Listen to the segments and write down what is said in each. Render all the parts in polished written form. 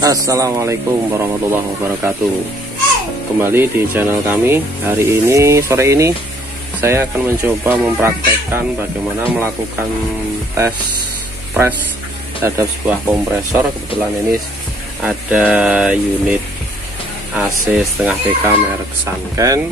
Assalamualaikum warahmatullahi wabarakatuh. Kembali di channel kami. Hari ini, sore ini, saya akan mencoba mempraktekkan bagaimana melakukan tes press terhadap sebuah kompresor. Kebetulan ini ada unit AC setengah PK merek Sanken.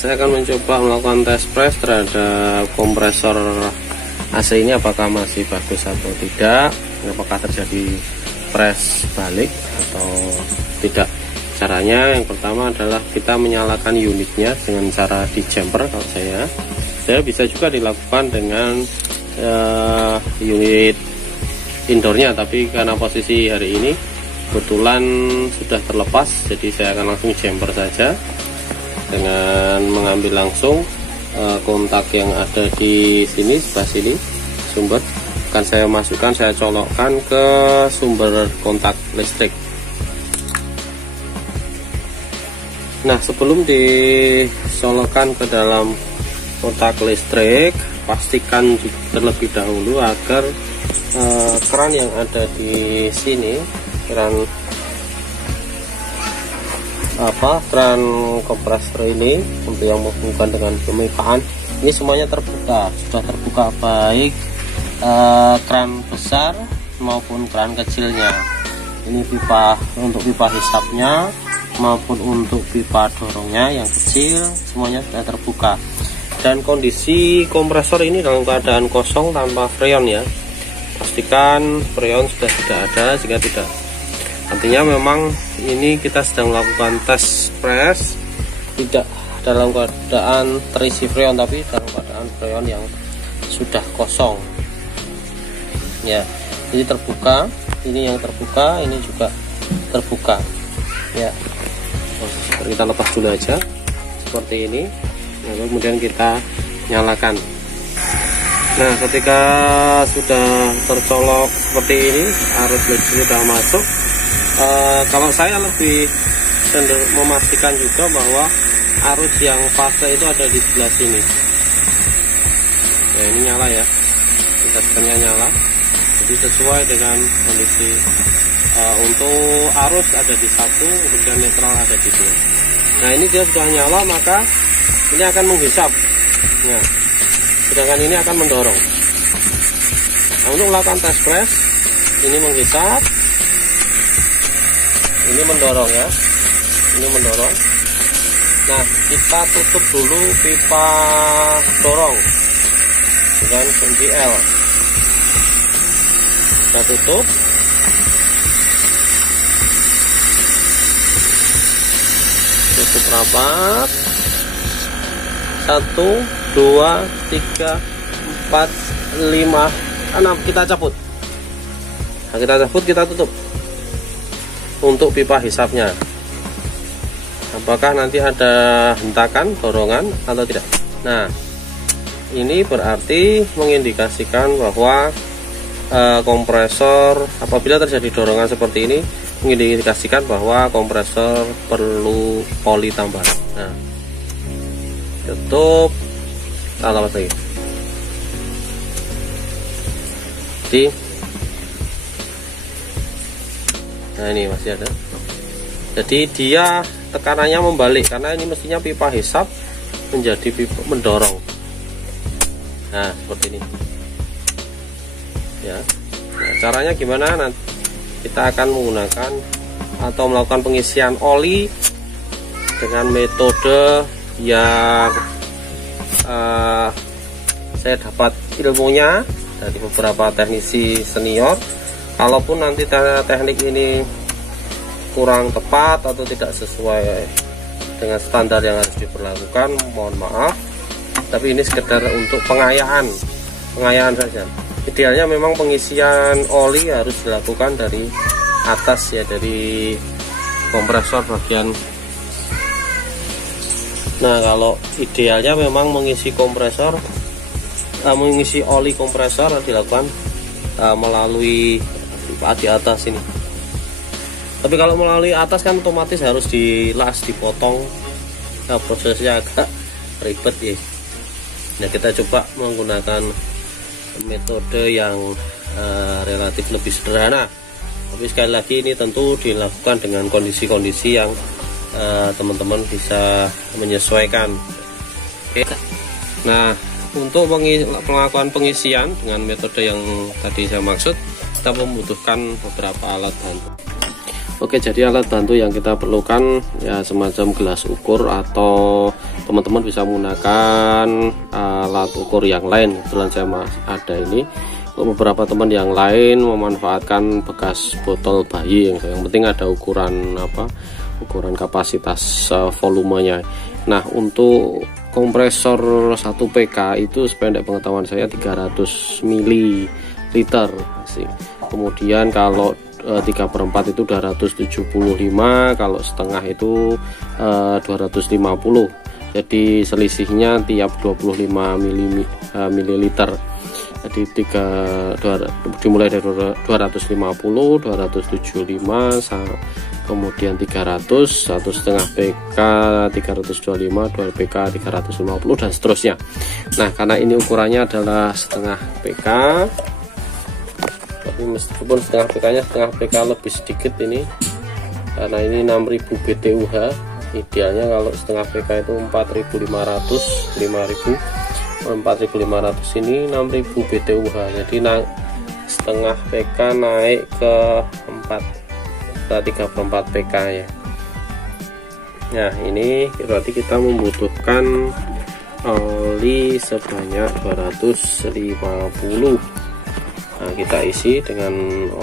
Saya akan mencoba melakukan tes press terhadap kompresor AC ini, apakah masih bagus atau tidak, apakah terjadi press balik atau tidak. Caranya yang pertama adalah kita menyalakan unitnya dengan cara di jumper. Kalau saya bisa juga dilakukan dengan unit indoornya, tapi karena posisi hari ini kebetulan sudah terlepas, jadi saya akan langsung jumper saja dengan mengambil langsung kontak yang ada di sini, sebelah sini sumber. Akan saya masukkan, saya colokkan ke sumber kontak listrik. Nah, sebelum dicolokkan ke dalam kontak listrik, pastikan terlebih dahulu agar keran yang ada di sini, keran kompresor ini untuk yang menghubungkan dengan pemipaan, ini semuanya terbuka, sudah terbuka, baik keran besar maupun keran kecilnya. Ini pipa untuk pipa hisapnya maupun untuk pipa dorongnya yang kecil, semuanya sudah terbuka. Dan kondisi kompresor ini dalam keadaan kosong tanpa freon ya. Pastikan freon sudah tidak ada. Jika tidak, artinya memang ini kita sedang melakukan tes press tidak dalam keadaan terisi freon, tapi dalam keadaan freon yang sudah kosong ya. Ini terbuka, ini yang terbuka, ini juga terbuka ya. Kita lepas dulu aja seperti ini, lalu kemudian kita nyalakan. Nah, ketika sudah tercolok seperti ini, arus listrik sudah masuk. Kalau saya lebih cenderung memastikan juga bahwa arus yang fase itu ada di sebelah sini ya. Ini nyala ya, kita tekannya nyala, jadi sesuai dengan kondisi. Untuk arus ada di satu, kemudian netral ada di dua. Nah, ini dia sudah nyala, maka ini akan menghisap. Nah, sedangkan ini akan mendorong. Nah, untuk melakukan tes press, ini menghisap, ini mendorong ya, ini mendorong. Nah, kita tutup dulu pipa dorong dengan kunci L. Kita tutup. Tutup rapat. 1, 2, 3, 4, 5, 6. Kita cabut. Nah, kita cabut, kita tutup untuk pipa hisapnya. Apakah nanti ada hentakan dorongan atau tidak? Nah, ini berarti mengindikasikan bahwa kompresor, apabila terjadi dorongan seperti ini, mengindikasikan bahwa kompresor perlu oli tambahan. Nah, tutup, tambah lagi. Nah, ini masih ada. Jadi dia tekanannya membalik karena ini mestinya pipa hisap menjadi pipa mendorong. Nah, seperti ini ya. Nah, caranya gimana? Nanti kita akan menggunakan atau melakukan pengisian oli dengan metode yang saya dapat ilmunya dari beberapa teknisi senior. Kalaupun nanti teknik ini kurang tepat atau tidak sesuai dengan standar yang harus diberlakukan, mohon maaf, tapi ini sekedar untuk pengayaan saja. Idealnya memang pengisian oli harus dilakukan dari atas ya, dari kompresor bagian. Nah, kalau idealnya memang mengisi oli kompresor dilakukan melalui pipa di atas ini. Tapi kalau melalui atas kan otomatis harus dilas, dipotong. Nah, prosesnya agak ribet ya. Nah, kita coba menggunakan metode yang relatif lebih sederhana. Tapi sekali lagi ini tentu dilakukan dengan kondisi-kondisi yang teman-teman bisa menyesuaikan. Oke. Nah, untuk pengakuan pengisian dengan metode yang tadi saya maksud, kita membutuhkan beberapa alat bantu. Oke, jadi alat bantu yang kita perlukan ya semacam gelas ukur, atau teman-teman bisa menggunakan alat ukur yang lain. Kebetulan saya ada ini. Untuk beberapa teman yang lain memanfaatkan bekas botol bayi, yang penting ada ukuran ukuran kapasitas volumenya. Nah, untuk kompresor 1 PK itu sependek pengetahuan saya 300 ml. Kemudian kalau 3/4 itu 275, kalau setengah itu 250. Jadi selisihnya tiap 25 ml. Jadi dimulai dari 250, 275, kemudian 300, 1,5 PK 325, 2 PK 350, dan seterusnya. Nah, karena ini ukurannya adalah setengah PK, tapi meskipun setengah PK nya setengah PK lebih sedikit ini, karena ini 6000 BTUH. Idealnya kalau setengah PK itu 4500, 4500 ini 6000 BTUH. Jadi setengah PK naik ke 3/4 PK ya. Nah, ini berarti kita membutuhkan oli sebanyak 250. Nah, kita isi dengan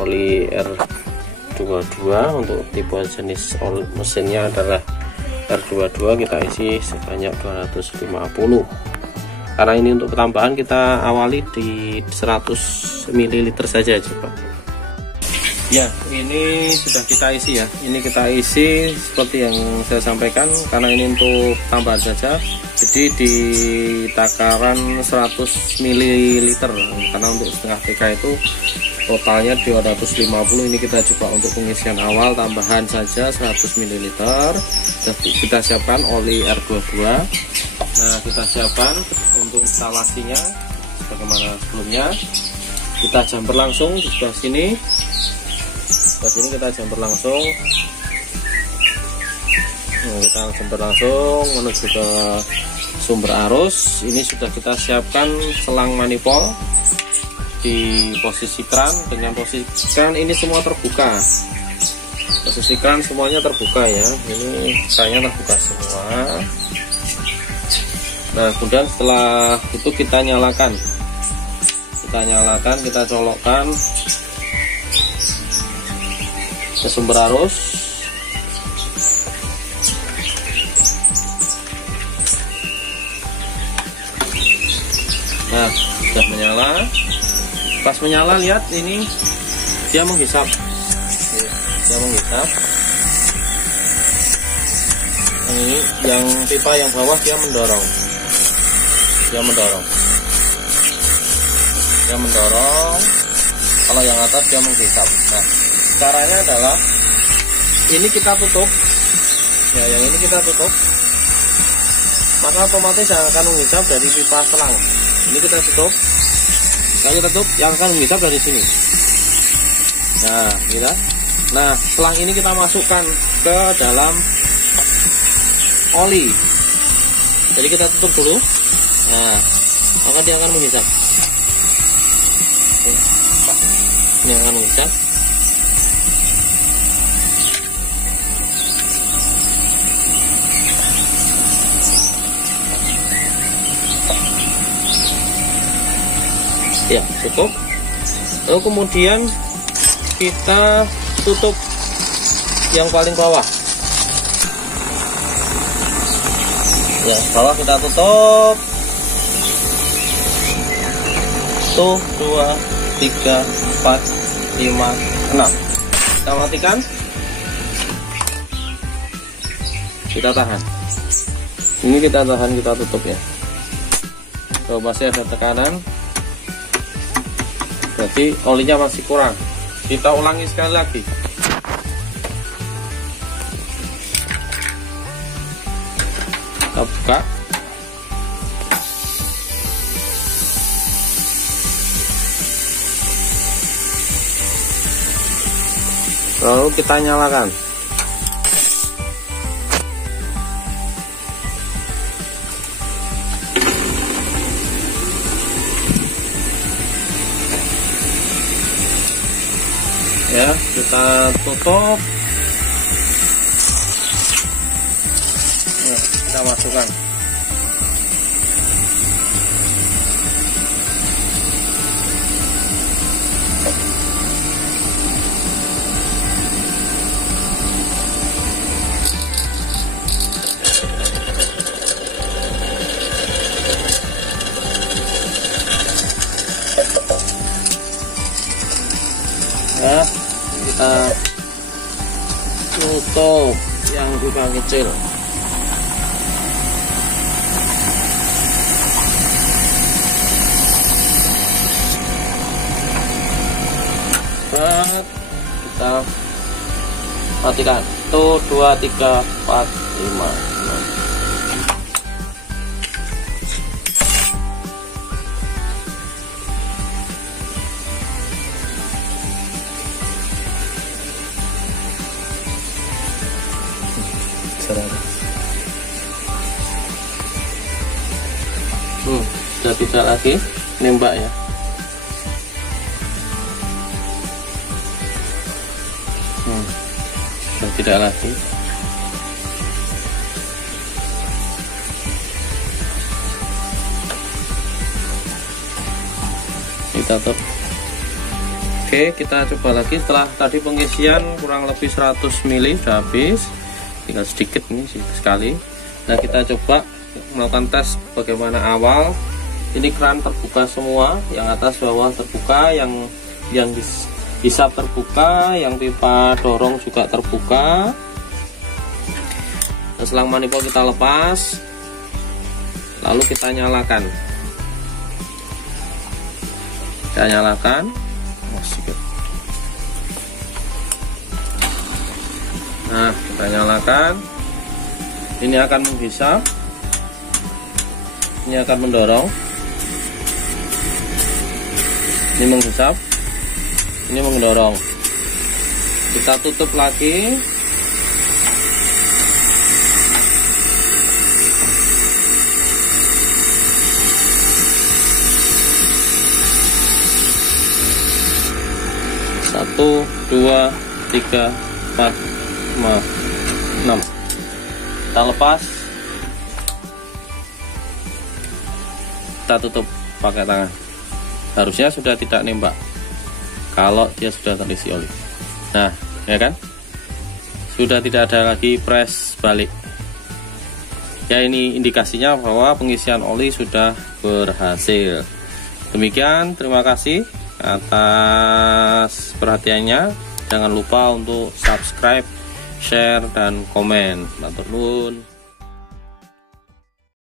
oli R22. Untuk tipe jenis mesinnya adalah R22, kita isi sebanyak 250. Karena ini untuk tambahan, kita awali di 100 ml saja coba. Ya, ini sudah kita isi ya. Ini kita isi seperti yang saya sampaikan, karena ini untuk tambahan saja. Jadi di takaran 100 ml, karena untuk setengah PK itu totalnya 250. Ini kita coba untuk pengisian awal tambahan saja 100 ml. Kita siapkan oli R22. Nah, kita siapkan untuk instalasinya bagaimana sebelumnya. Kita jumper langsung di sebelah sini. Kita jumper langsung. Nah, kita jumper langsung menuju ke sumber arus. Ini sudah kita siapkan selang manifold di posisi kran. Dengan posisi kran ini semua terbuka. Posisi kran semuanya terbuka ya. Ini krannya terbuka semua. Nah, kemudian setelah itu kita nyalakan, kita colokkan ke sumber arus. Nah, sudah menyala. Pas menyala, lihat ini dia menghisap. Ini yang pipa yang bawah dia mendorong. Kalau yang atas dia menghisap. Nah, caranya adalah ini kita tutup ya, yang ini kita tutup, maka otomatis yang akan menghisap dari pipa selang ini kita tutup. Yang akan menghisap dari sini. Nah, selang ini kita masukkan ke dalam oli. Jadi kita tutup dulu. Nah, maka dia akan menghisap. Ini akan menghisap. Ya, cukup. Lalu kemudian kita tutup yang paling bawah. Ya, bawah kita tutup. 1, 2, 3, 4, 5, 6. Kita matikan. Kita tahan. Ini kita tahan, kita tutup ya. Coba masih ada tekanan. Berarti olinya masih kurang. Kita ulangi sekali lagi. Kita buka. lalu kita nyalakan. Ya, kita tutup. Nah, kita masukkan. Ya, kita tutup yang buka kecil. Kita matikan. 1, 2, 3, 4, 5, 6. Sudah tidak lagi nembak ya. Sudah tidak lagi. Kita tutup. Oke, kita coba lagi. Setelah tadi pengisian kurang lebih 100 ml sudah habis, tinggal sedikit ini sekali. Nah, kita coba melakukan tes bagaimana awal. Ini keran terbuka semua, yang atas bawah terbuka, yang hisap terbuka, yang pipa dorong juga terbuka. Nah, selang manifold kita lepas, lalu kita nyalakan. Kita nyalakan. Nah, kita nyalakan. Ini akan menghisap, ini akan mendorong, ini menghisap, ini mendorong. Kita tutup lagi. Satu, 2, 3, 4, 5, 6. Kita lepas. Kita tutup pakai tangan. Harusnya sudah tidak nembak kalau dia sudah terisi oli. Nah, ya kan, sudah tidak ada lagi press balik ya. Ini indikasinya bahwa pengisian oli sudah berhasil. Demikian, terima kasih atas perhatiannya. Jangan lupa untuk subscribe, share, dan komen. Matur nuwun.